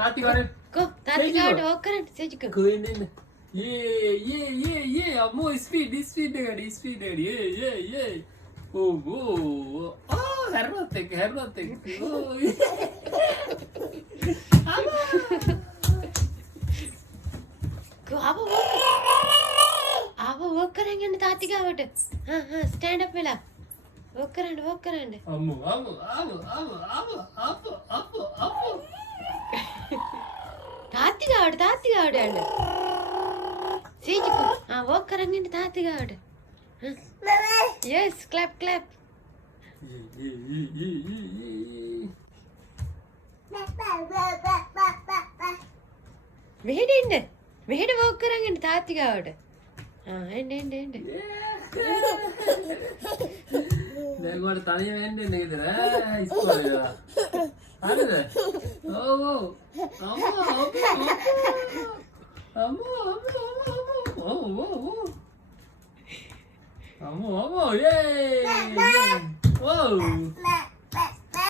තාත්ති වරේ. Go. Tati gawat walk කරන්න සෙජිකෝ. කොහෙන්ද එන්නේ? යේ අම්මෝ ස්පීඩ් යේ. ඕ හැරුණත් එක්ක. ඕ. Go. ආව walk කරන් යන්න තාත්ති ගාවට. stand up වෙලා. walk කරන්න. අම්මෝ. තාත්ති ගාවට යන්න. සෙජිකෝ. walk කරන් යන්න තාත්ති ගාවට. Yes, clap. යේ. මෙහෙට walk කරන් යන්න තාත්ති ගාවට. එන්න. දැන් වල තනියම එන්නේ නේද ඈ ඉස්කෝලේ ගා. හරිද? ඔව්. අම්මෝ යේ. ඔව්.